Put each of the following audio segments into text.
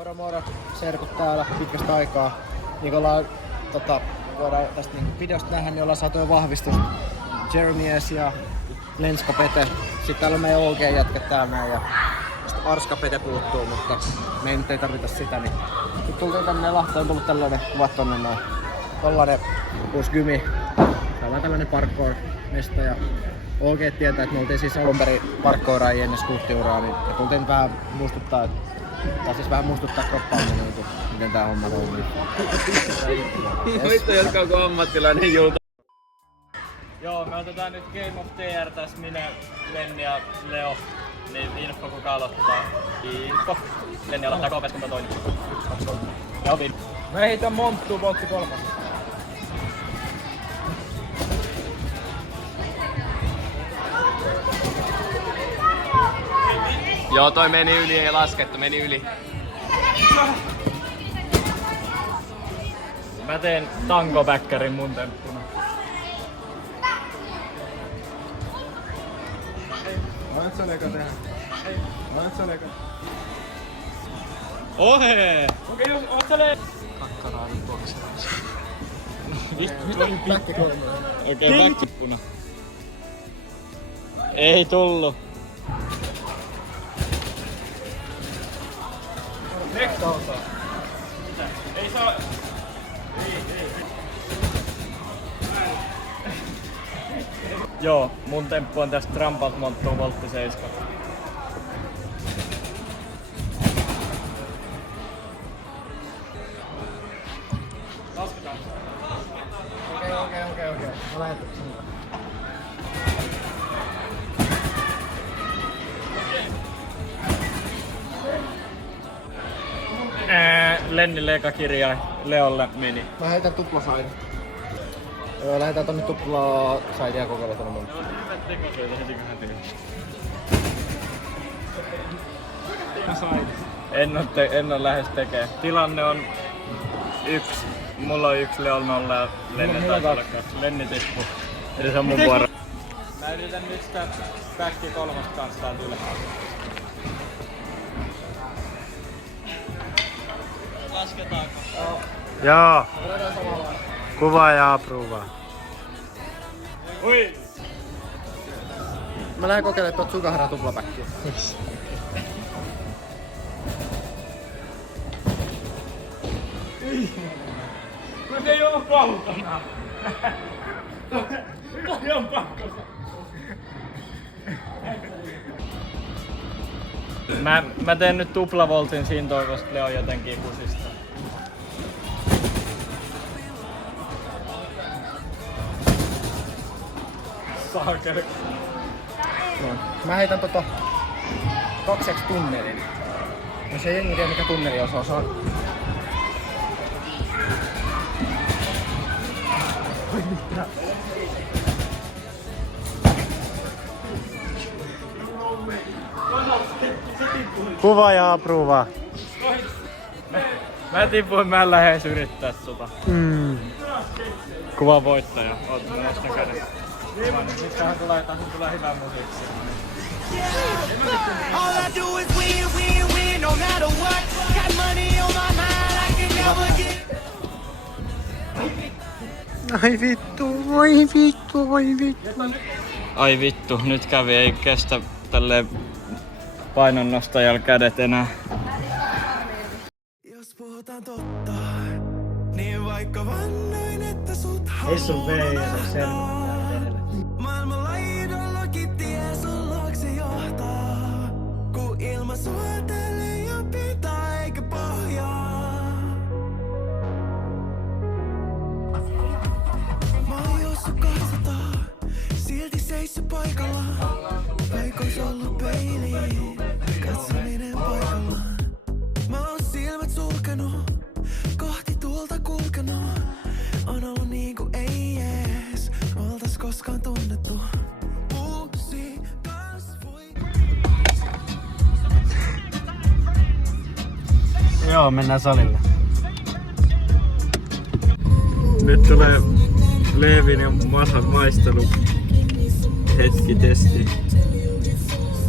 Moro moro, serkut täällä pitkästä aikaa. Niin ollaan, voidaan tästä videosta nähdä, niin ollaan saatu jo vahvistus. Jeremias ja Lenska Pete. Sitten täällä on meidän OG-jätket täällä näin ja Arska Pete puuttuu, mutta me ei tarvita sitä. Niin. Sitten tultiin tänne Lahteen, on tullut tällainen kuvat tonne noin. Tollanen uusi gymi. Täällä on tällainen parkour-mesta ja OG tietää, että me oltiin siis alunperin parkouraajia ennen skuuttiuraa, niin ja tultiin vähän muistuttaa, muistuttaa kroppaa, miten tää homma toimii. Vittu, jotka onko ammattilainen julta. Joo, me otetaan nyt Game of TR tässä, minä, Lenni ja Leo. Niin info kuka aloittaa. Info. Lenni aloittaa KPS, kun toinen. 1, 2, 3. Ja Vin. Mä heitän Monttu, Montti 3. Joo, toi meni yli, ei laskettu, meni yli. Mä teen tango-backerin mun temppuna. Olet sä Leka tehdä? Olet sä Leka? Ohe! Okei, oot sä Leka? Kakkaraadin bokseraus. Okei, backippuna. Ei tullu. Nekka osaa. Ei saa... Joo, mun temppu on tästä Trampalt Monttuun voltti 7. Lasketaan. Okei. Mä lähetän sen. Lennille eka kirja, Leolle meni. Mä heitän tuplasaidin. Joo, lähetään tonne tuplasaidia kokeilla tonne mun. Hyvät tekosyitä heti kun hän teki. En oo lähes tekee. Tilanne on 1. Mulla on 1, Leolla 0 ja Lenni taisi olla 2. Lenni tippu. Eli se on mun vuoro. Mä yritän nyt sitä backia 3 kanssa täältä ylhäällä. Lasketaanko? Joo. Kuva ja approva. Ui! Mä lähden kokeilemaan tuot Sugahara tuplapäkkiä. Mä se ei oo kaukana! Toi on pakko! Mä teen nyt tuplavoltin siinä toivosta Leo jotenkin kusista. Saakeli. No. Mä heitän 2 tunnelin. Jos ei jengi tiedä mikä tunneli on, se on. Kuva ja approva. Mä tipuin, mä en lähes yrittää sota. Kuva voittaja. Oot mä nostan käden. Sittenhän tulee hyvä musiikki. All I do is win, no matter what. Got money on my mind, I can never get. Ai vittu. Ai vittu, nyt kävi, ei kestä tälleen painonnostajalla kädet enää. Jos puhutaan totta, niin vaikka vannoin, että sut Ei sun vee ja se maailman laidollakin tie sun luokse johtaa. Kun ilma suotelee ja pitää eikä pohjaa. Mä oon jossut katsotaan, silti seissyt paikallaan. Vaikois ollut peiliin, katsominen paikallaan. Mä oon silmät sulkenut, kohti tuulta kulkenut. On ollut niinku ei ees, oltais koskaan tunnettu. Uusi kasvoi. Joo, mennään salille. Nyt tulee Leevin ja Masan maistelu hetki testi.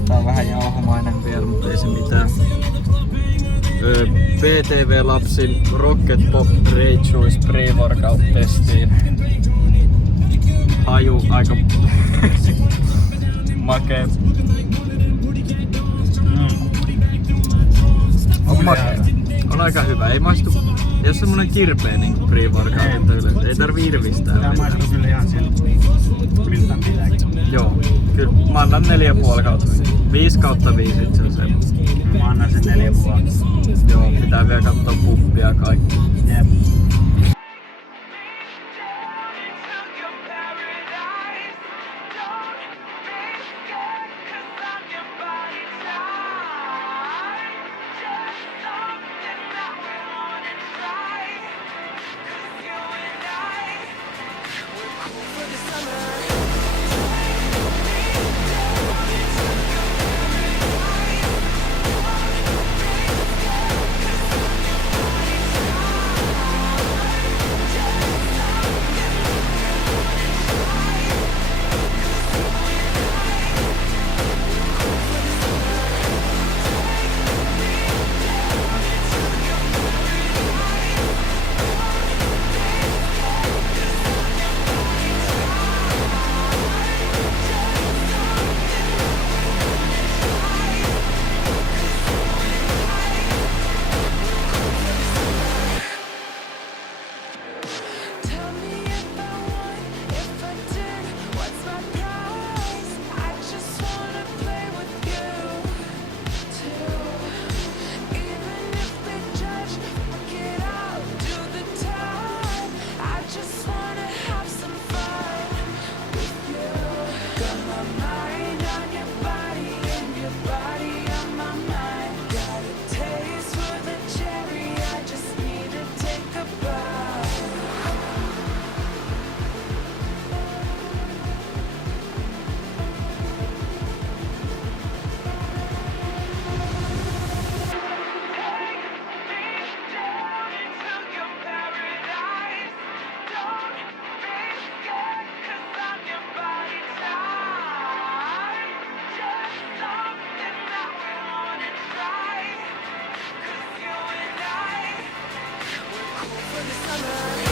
Tää on vähän jauhomainen vielä, mutta ei se mitään. PTV Lapsin Rocket Pop Rage Pre-Workout testiin. Haju aika makee. On makea. On aika hyvä. Ei maistu. Ei oo semmonen kirpeä niinku pre-workout. Ei tarvii irvistää. Tää maistuu kyllä ihan siltä, miltä pitääkin. Joo. Kyllä mä annan 4,5 kautta 5 kautta 5 itse asiassa. Mä annan sen 4,5. Joo, pitää vielä katsoa puppia ja kaikki. Jep. For the summer.